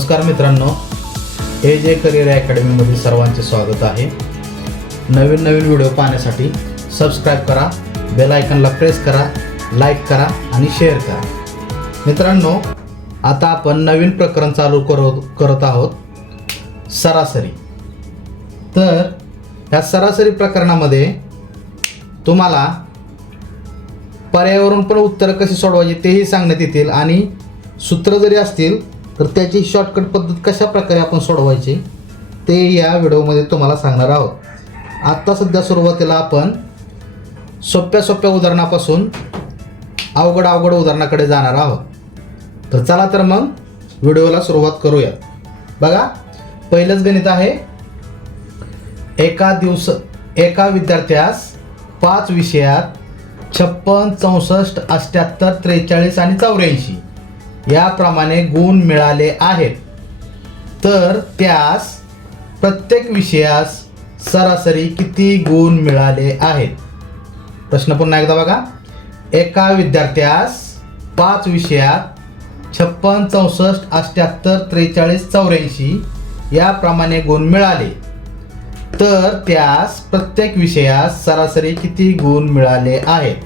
नमस्कार मित्रांनो ए जे करिअर अकॅडमीमध्ये सर्वांचे स्वागत आहे. नवीन नवीन व्हिडिओ पाहण्यासाठी सबस्क्राईब करा बेल आयकनला प्रेस करा लाईक करा आणि शेअर करा. मित्रांनो आता आपण नवीन प्रकरण चालू करत करत आहोत सरासरी. तर ह्या सरासरी प्रकरणामध्ये तुम्हाला पर्यावरण पण उत्तरं कशी सोडवायची तेही सांगण्यात येतील आणि सूत्र जरी असतील तर त्याची शॉर्टकट पद्धत कशा प्रकारे आपण सोडवायची ते या व्हिडिओमध्ये तुम्हाला सांगणार आहोत. आत्ता सध्या सुरुवातीला आपण सोप्या सोप्या उदाहरणापासून अवघड अवघड उदाहरणाकडे जाणार आहोत. तर चला तर मग व्हिडिओला सुरुवात करूया. बघा पहिलंच गणित आहे एका दिवस एका विद्यार्थ्यास पाच विषयात छप्पन चौसष्ट अष्ट्याहत्तर त्रेचाळीस आणि चौऱ्याऐंशी. याप्रमाणे गुण मिळाले आहेत. तर त्यास प्रत्येक विषयास सरासरी किती गुण मिळाले आहेत? प्रश्न पुन्हा एकदा बघा. एका विद्यार्थ्यास पाच विषयात छप्पन चौसष्ट अष्ट्याहत्तर त्रेचाळीस चौऱ्याऐंशी याप्रमाणे गुण मिळाले. तर त्यास प्रत्येक विषयास सरासरी किती गुण मिळाले आहेत?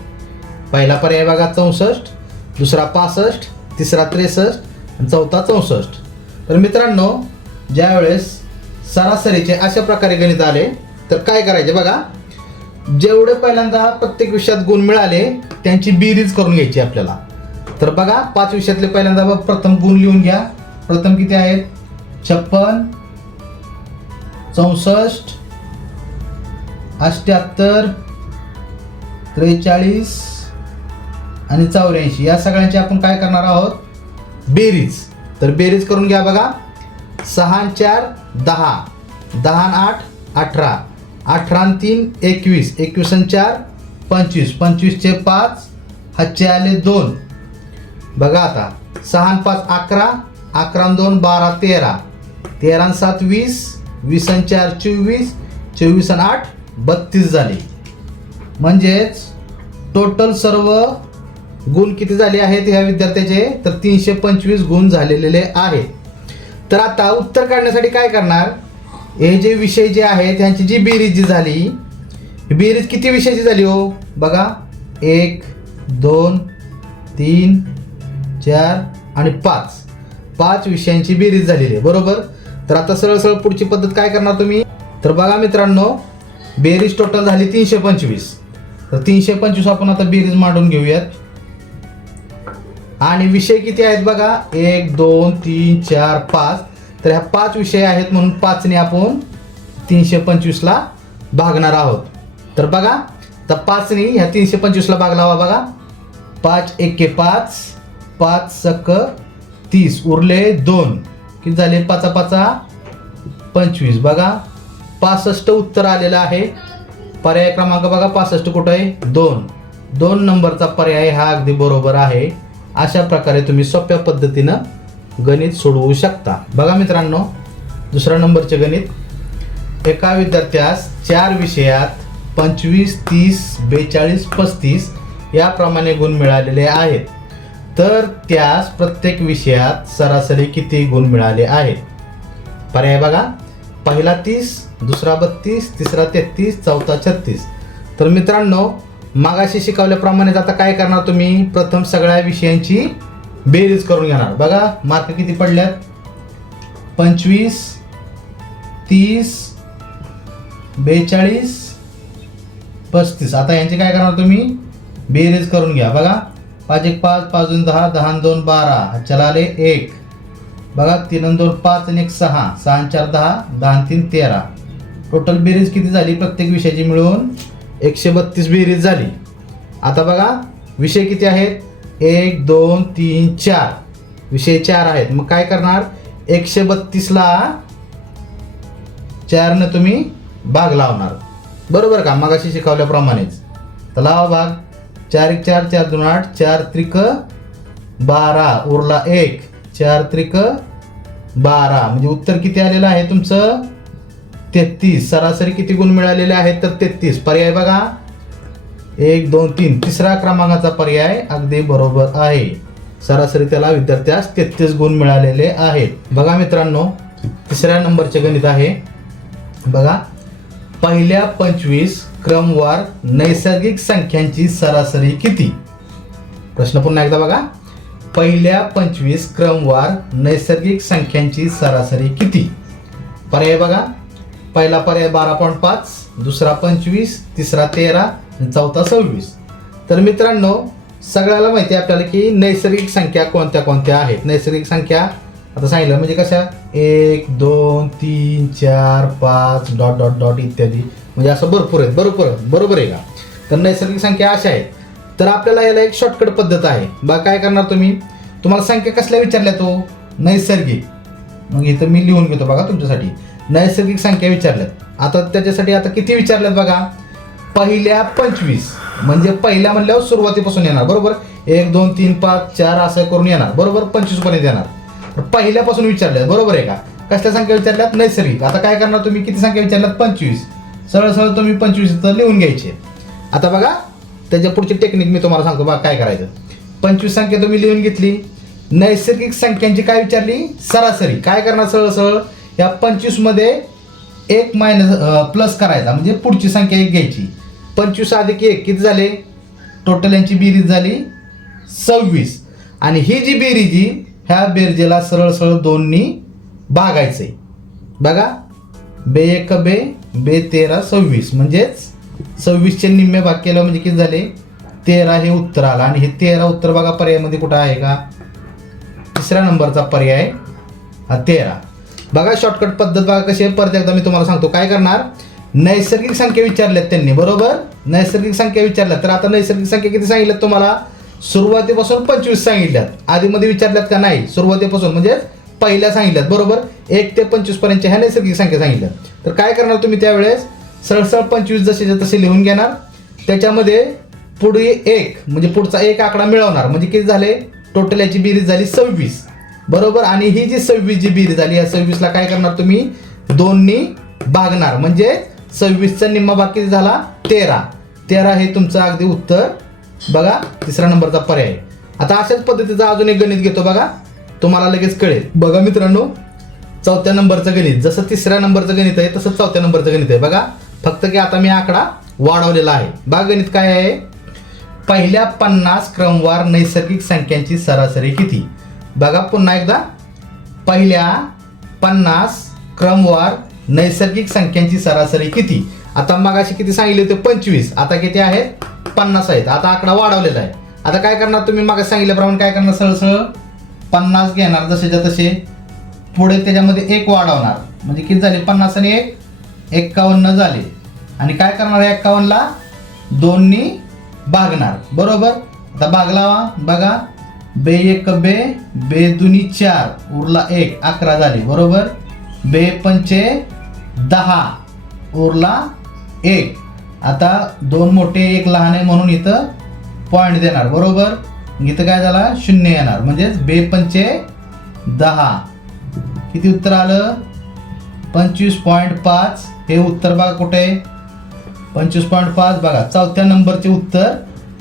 पहिला पर्याय बघा चौसष्ट. दुसरा पासष्ट. तिसरा त्रेसष्ट आणि चौथा चौसष्ट. तर मित्रांनो ज्यावेळेस सरासरीचे अशा प्रकारे गणित आले तर काय करायचे बघा? जेवढे पहिल्यांदा प्रत्येक विषयात गुण मिळाले त्यांची बेरीज करून घ्यायची आपल्याला. तर बघा पाच विषयातले पहिल्यांदा बघ प्रथम गुण लिहून घ्या. प्रथम किती आहेत? छप्पन चौसष्ट अष्ट्याहत्तर त्रेचाळीस आणि चौऱ्याऐंशी. या सगळ्यांची आपण काय करणार आहोत? बेरीज. तर बेरीज करून घ्या बघा. सहा चार दहा. दहा आठ अठरा. अठरा तीन एकवीस. एकवीस चार पंचवीस. पंचवीसचे पाच हातचे आले दोन. बघा आता. सहा पाच अकरा. अकरा दोन बारा तेरा. तेरा सात वीस. वीस चार चोवीस. चोवीस आठ बत्तीस झाले. म्हणजेच टोटल सर्व गुण किती झाले आहेत ह्या विद्यार्थ्याचे? तर तीनशे पंचवीस गुण झालेले आहेत तर आता उत्तर काढण्यासाठी काय करणार? हे जे विषय जे आहेत त्यांची जी बेरीज जी झाली बेरीज किती विषयाची झाली हो? बघा. एक दोन तीन चार आणि पाच. पाच विषयांची बेरीज झालेली आहे. बरोबर? तर आता सरळ सरळ पुढची पद्धत काय करणार तुम्ही? तर बघा मित्रांनो बेरीज टोटल झाली तीनशे पंचवीस. तर तीनशे पंचवीस आपण आता बेरीज मांडून घेऊयात. आणि विषय किती आहेत बघा? एक दोन तीन चार पाच. तर ह्या पाच विषय आहेत म्हणून पाचने आपण तीनशे पंचवीसला भागणार आहोत. तर बघा तर पाचने ह्या तीनशे पंचवीसला भाग लावा बघा. पाच एके पाच. पाच सक तीस. उरले दोन. किती झाले? पाचा पाचा पंचवीस. बघा पासष्ट उत्तर आलेलं आहे. पर्याय क्रमांक बघा पासष्ट कुठं आहे? दोन. दोन नंबरचा पर्याय हा अगदी बरोबर आहे. अशा प्रकारे तुम्ही सोप्या पद्धतीनं गणित सोडवू शकता. बघा मित्रांनो दुसऱ्या नंबरचे गणित. एका विद्यार्थ्यास चार विषयात पंचवीस तीस बेचाळीस पस्तीस याप्रमाणे गुण मिळालेले आहेत. तर त्यास प्रत्येक विषयात सरासरी किती गुण मिळाले आहेत? पर्याय बघा. पहिला तीस दुसरा बत्तीस तिसरा तेहतीस चौथा छत्तीस. तर मित्रांनो मागाशी शिकवल्याप्रमाणेच आता काय करणार तुम्ही? प्रथम सगळ्या विषयांची बेरीज करून घेणार. बघा मार्क किती पडल्यात? पंचवीस तीस बेचाळीस पस्तीस. आता यांची काय करणार तुम्ही? बेरीज करून घ्या. बघा पाच एक पाच पाच दोन दहा दहा दोन बारा. चलाले एक. बघा तीन दोन पाच आणि एक सहा. सहा चार दहा दहा तीन तेरा. टोटल बेरीज किती झाली प्रत्येक विषयाची मिळून? एकशे बत्तीस बेरीज झाली. आता बघा विषय किती आहेत? एक दोन तीन चार. विषय चार आहेत. मग काय करणार? एकशे बत्तीसला चारनं तुम्ही भाग लावणार. बरोबर का? मगाशी शिकवल्याप्रमाणेच. तर लावा भाग. चार एक चार चार दोन आठ चार त्रिक बारा. उरला एक. चार त्रिक बारा. म्हणजे उत्तर किती आलेलं आहे तुमचं? तेहतीस. सरासरी किती गुण मिळालेले आहेत तर तेहतीस. पर्याय बघा. एक दोन तीन. तिसरा क्रमांकाचा पर्याय अगदी बरोबर आहे. सरासरी त्याला विद्यार्थ्यास तेहतीस गुण मिळालेले आहेत. बघा मित्रांनो तिसऱ्या नंबरचे गणित आहे. बघा. पहिल्या पंचवीस क्रमवार नैसर्गिक संख्यांची सरासरी किती? प्रश्न पुन्हा एकदा बघा. पहिल्या पंचवीस क्रमवार नैसर्गिक संख्यांची सरासरी किती? पर्याय बघा. पहिला पर्याय बारा पॉईंट पाच दुसरा पंचवीस तिसरा तेरा आणि चौथा सव्वीस. तर मित्रांनो सगळ्याला माहिती आहे आपल्याला की नैसर्गिक संख्या कोणत्या कोणत्या आहेत? नैसर्गिक संख्या आता सांगितलं म्हणजे कशा? एक दोन तीन चार पाच डॉट डॉट डॉट इत्यादी. म्हणजे असं भरपूर आहेत. बरोबर बरोबर आहे का? तर नैसर्गिक संख्या अशा आहेत. तर आपल्याला याला एक शॉर्टकट पद्धत आहे. बा काय करणार तुम्ही? तुम्हाला संख्या कसल्या विचारल्या तो? नैसर्गिक. मग इथं मी लिहून घेतो बघा तुमच्यासाठी. नैसर्गिक संख्या विचारल्यात. आता त्याच्यासाठी आता किती विचारल्यात बघा? पहिल्या पंचवीस. म्हणजे पहिल्या म्हणल्यावर सुरुवातीपासून येणार बरोबर? एक दोन तीन पाच चार असं करून येणार बरोबर? पंचवीसपर्यंत येणार. पहिल्यापासून विचारल्यात बरोबर आहे का? कसल्या संख्या विचारल्यात? नैसर्गिक. आता काय करणार तुम्ही? किती संख्या विचारल्यात? पंचवीस. सरळ सरळ तुम्ही पंचवीस इथं लिहून घ्यायचे. आता बघा त्याच्या पुढची टेक्निक मी तुम्हाला सांगतो बघा काय करायचं. पंचवीस संख्या तुम्ही लिहून घेतली. नैसर्गिक संख्यांची काय विचारली? सरासरी. काय करणार? सरळ सरळ? या पंचवीसमध्ये एक मायनस प्लस करायचा. म्हणजे पुढची संख्या एक घ्यायची. पंचवीस अधिक एक किती झाले? टोटल यांची बेरीज झाली सव्वीस. आणि ही जी बेरीजी ह्या बेरजेला सरळ सरळ दोन्ही भागायचं आहे बघा. बे एक बे बे तेरा सव्वीस. म्हणजेच सव्वीसचे निम्मे भाग केलं म्हणजे किती झाले? तेरा हे उत्तर आलं. आणि हे तेरा उत्तर बघा पर्यायामध्ये कुठं आहे का? तिसऱ्या नंबरचा पर्याय हा तेरा. बघा शॉर्टकट पद्धत बघा कशी आहे. परत एकदा मी तुम्हाला सांगतो काय करणार? नैसर्गिक संख्या विचारल्यात त्यांनी बरोबर? नैसर्गिक संख्या विचारल्यात. तर आता नैसर्गिक संख्या किती सांगितल्यात तुम्हाला? सुरुवातीपासून पंचवीस सांगितल्यात. आधीमध्ये विचारल्यात का नाही? सुरुवातीपासून म्हणजे पहिल्या सांगितल्यात बरोबर? एक ते पंचवीस पर्यंतच्या ह्या नैसर्गिक संख्या सांगितल्यात. तर काय करणार तुम्ही त्यावेळेस? सरळ पंचवीस जसेच्या तसे लिहून घेणार. त्याच्यामध्ये पुढे एक म्हणजे पुढचा एक आकडा मिळवणार. म्हणजे किती झाले? टोटल याची बेरीज झाली सव्वीस. बरोबर? आणि ही जी सव्वीस जी बेरीज झाली या सव्वीसला काय करणार तुम्ही? दोन्ही भागणार. म्हणजे सव्वीसचा निम्मा भाग किती झाला? तेरा. तेरा हे तुमचं अगदी उत्तर. बघा तिसऱ्या नंबरचा पर्याय. आता अशाच पद्धतीचा अजून एक गणित घेतो बघा. तुम्हाला लगेच कळेल. बघा मित्रांनो चौथ्या नंबरचं गणित. जसं तिसऱ्या नंबरचं गणित आहे तसं चौथ्या नंबरचं गणित आहे. बघा फक्त की आता मी आकडा वाढवलेला आहे. बघा गणित काय आहे? पहिल्या पन्नास क्रमवार नैसर्गिक संख्यांची सरासरी किती? बघा पुन्हा एकदा. पहिल्या पन्नास क्रमवार नैसर्गिक संख्यांची सरासरी किती? आता मगाशी किती सांगितले होते? पंचवीस. आता किती आहेत? पन्नास आहेत. आता आकडा वाढवलेला आहे. आता काय करणार तुम्ही? मागे सांगितल्याप्रमाणे काय करणार? सरळ सरळ पन्नास घेणार जसेच्या तसे. पुढे त्याच्यामध्ये एक वाढवणार. म्हणजे किती झाले? पन्नास आणि एक. एक्कावन्न झाले. आणि काय करणार आहे एक्कावन्नला? दोन्ही भागणार. बरोबर? आता भागलावा बघा. बे एक बे बे दुनी चार उरला एक अकरा झाली बरोबर? बे पंचे दहा उरला एक. आता दोन मोठे एक लहान आहे म्हणून इथं पॉईंट देणार बरोबर? इथं काय झाला? शून्य येणार. म्हणजेच बे पंचे दहा. किती उत्तर आलं? पंचवीस पॉईंट पाच. हे उत्तर बघा कुठे? पंचवीस पॉईंट पाच बघा. चौथ्या नंबरचे उत्तर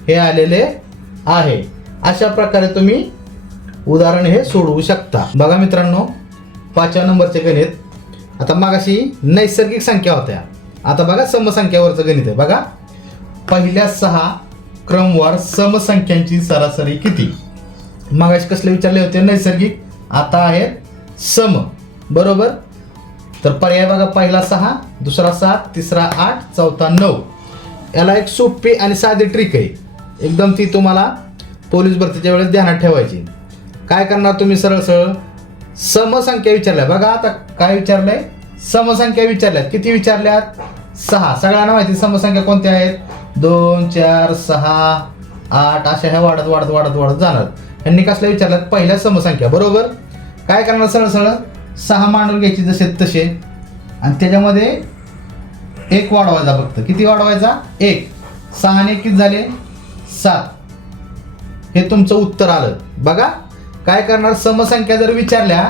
हे आलेले आहे. अशा प्रकारे तुम्ही उदाहरण हे सोडवू शकता. बघा मित्रांनो पाचव्या नंबरचे गणित. आता मागाशी नैसर्गिक संख्या होत्या. आता बघा समसंख्यावरचं गणित आहे. बघा. पहिल्या सहा क्रमवार समसंख्यांची सरासरी किती? मागाशी कसले विचारले होते? नैसर्गिक. आता आहेत सम. बरोबर? तर पर्याय बघा. पहिला सहा दुसरा सात तिसरा आठ चौथा नऊ. याला एक सोपी आणि साधी ट्रिक आहे. एकदम ती तुम्हाला पोलीस भरतीच्या वेळेस ध्यानात ठेवायची. काय करणार तुम्ही सरळ सरळ? समसंख्या विचारल्या. बघा आता काय विचारलंय? समसंख्या विचारल्यात. किती विचारल्यात? सहा. सगळ्यांना माहिती समसंख्या कोणत्या आहेत? दोन चार सहा आठ. अशा ह्या वाढत वाढत वाढत वाढत जाणार. यांनी कसल्या विचारल्यात? पहिल्या समसंख्या. बरोबर? काय करणार सरळ सरळ? सहा मांडून घ्यायची जसे तसे. आणि त्याच्यामध्ये एक वाढवायचा फक्त. किती वाढवायचा? एक. सहा आणि किती झाले? सात. हे तुमचं उत्तर आलं. बघा काय करणार? समसंख्या जर विचारल्या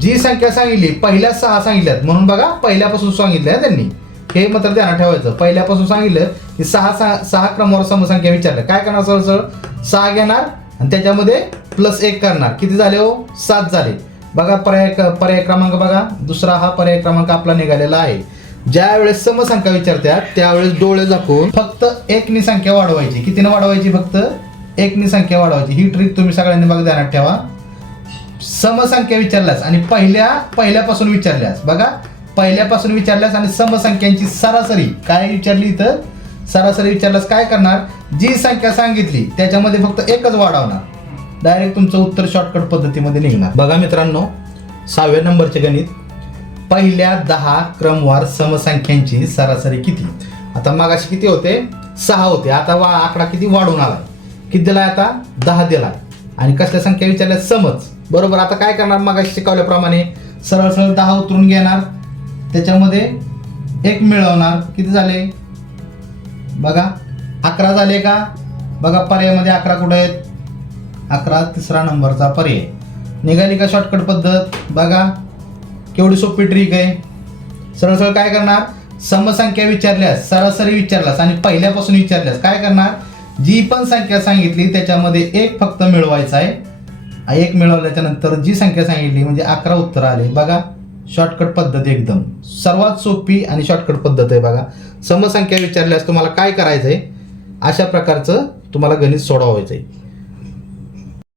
जी संख्या सांगितली पहिल्या सहा सांगितल्यात. म्हणून बघा पहिल्यापासून सांगितल्या त्यांनी. हे मात्र ध्यानात ठेवायचं. पहिल्यापासून सांगितलं की सहा सहा सहा क्रमावर समसंख्या विचारल्या. काय करणार सरळ सरळ सहा घेणार आणि त्याच्यामध्ये प्लस एक करणार. किती झाले हो? सात झाले. बघा पर्याय पर्याय क्रमांक बघा. दुसरा हा पर्याय क्रमांक आपला निघालेला आहे. ज्या वेळेस समसंख्या विचारतात त्यावेळेस डोळे झाकून फक्त एकनी संख्या वाढवायची. कितीनं वाढवायची फक्त? एकनी संख्या वाढवायची. ही ट्रिक तुम्ही सगळ्यांनी बघा ध्यानात ठेवा. समसंख्या विचारल्यास आणि पहिल्या पहिल्यापासून विचारल्यास. बघा पहिल्यापासून विचारल्यास आणि समसंख्यांची सरासरी. काय विचारली इथं? सरासरी विचारल्यास काय करणार? जी संख्या सांगितली त्याच्यामध्ये फक्त एकच वाढवणार. डायरेक्ट तुमचं उत्तर शॉर्टकट पद्धतीमध्ये निघणार. बघा मित्रांनो सहाव्या नंबरचे गणित. पहिल्या दहा क्रमवार समसंख्यांची सरासरी किती? आता मागाशी किती होते? सहा होते. आता वा आकडा किती वाढून आला किती दिलाय आता? दहा दिलाय. आणि कसल्या संख्या विचारल्या समज. बरोबर आता काय करणार? मगाशी शिकवल्याप्रमाणे सरळ सरळ दहा उतरून घेणार. त्याच्यामध्ये एक मिळवणार. किती झाले? बघा. अकरा झाले का? बघा पर्यायामध्ये अकरा कुठे आहेत? अकरा तिसरा नंबरचा पर्याय. निघाली का शॉर्टकट पद्धत? बघा. केवढी सोपी ट्रिक आहे. सरळ सरळ काय करणार? समसंख्या विचारल्यास सरासरी विचारल्यास आणि पहिल्यापासून विचारल्यास काय करणार? जी पण संख्या सांगितली त्याच्यामध्ये एक फक्त मिळवायचा आहे. एक मिळवल्याच्या नंतर जी संख्या सांगितली म्हणजे अकरा उत्तर आले. बघा शॉर्टकट पद्धत एकदम. सर्वात सोपी आणि शॉर्टकट पद्धत आहे बघा. समसंख्या विचारल्यास तुम्हाला काय करायचं आहे अशा प्रकारचं तुम्हाला गणित सोडवायचं आहे